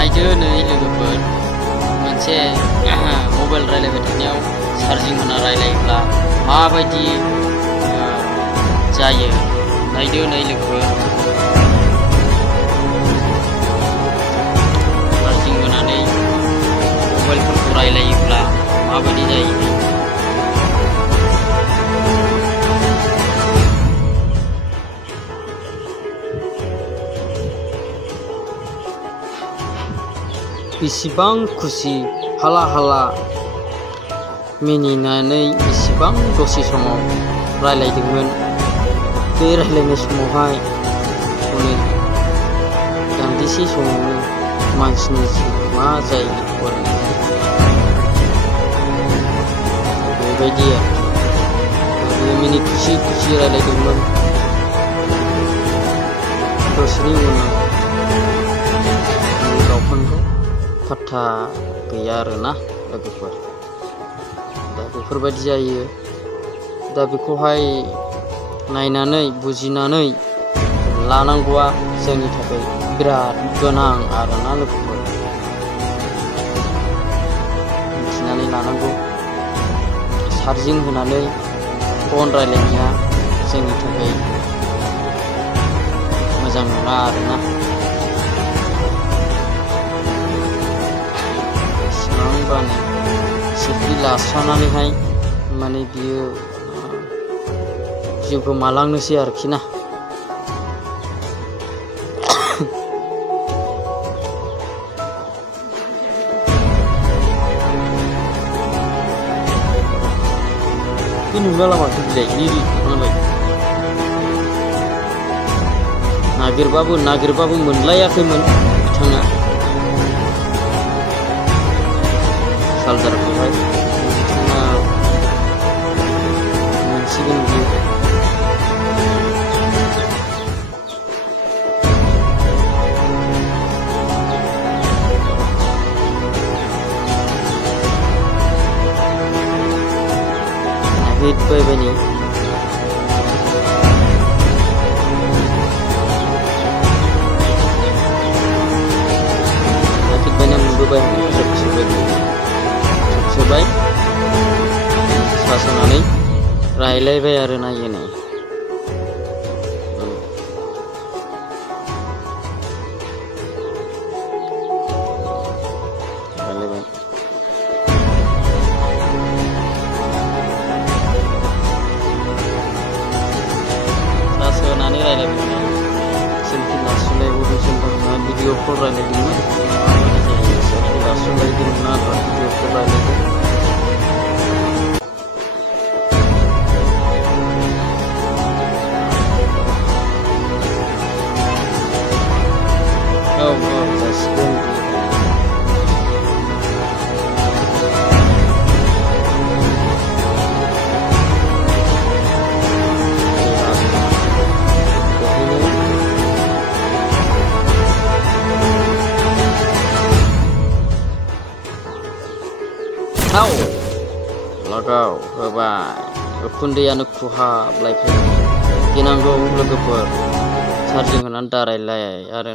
नायदो नै लोगोफोर मोनसे मबाइल रायलायबाय थानायाव चार्जिं होना रायलायोब्ला माबायदि जायो नायदो नै लोगोफोर चार्जिं होनानै मबाइलफोरखौ रायलायोब्ला माबायदि जायो बेसेबां खुसि हाला हाला मिनिनानै बेसेबां दसे समाव रायलायदोंमोन बे रायलायनाय समावहाय हनै दान्दिसे समावनो मानसिनि जिउ मा जायो बेबायदि आरोखि मिनि खुसि खुसि रायलायदोंमोन दसेनि उनाव गावखौनो फात्ता गैया आरोना लोगोफोर दा बेफोरबायदि जायो दा बेखौहाय नायनानै बुजिनानै लानांगौआ जोंनि थाखाय बिराद गोनां आरोना लोगोफोर मिथिनानै लानांगौ चार्जिं होनानै फन रायलायनाया जोंनि थाखाय मोजां नङा आरोना सेल्फि लास्रानानैहाय माने बियो जिउ गोमालांनोसै आरोखि ना बे नुला लामाखौ बिलाइ बिफांलाय नागिरबाबो मोनलायाखैमोन बिथाङा सालजारखौहाय बिथाङा मोनसिगोन बियो नागिरबायबायनि नागिरबायना मोनबोबाय जोबसोबाय सासोनानै रायलायबाय आरो नायो नै रायलायबाय सासोनानै रायलायबाय सेल्फि लास्रालायबावदोंसो होनबा भिडिअ कल रायलायदोंमोन सेल्फि लास्रालायदोंमोन आरो भिडिअ कल रायलायदों जासिगोन लगाव होबाय उखुन्दैयानो खुहाबलायफैयो गिनांगौ लोगोफोर चार्जिं होनानै दारायलाय आरो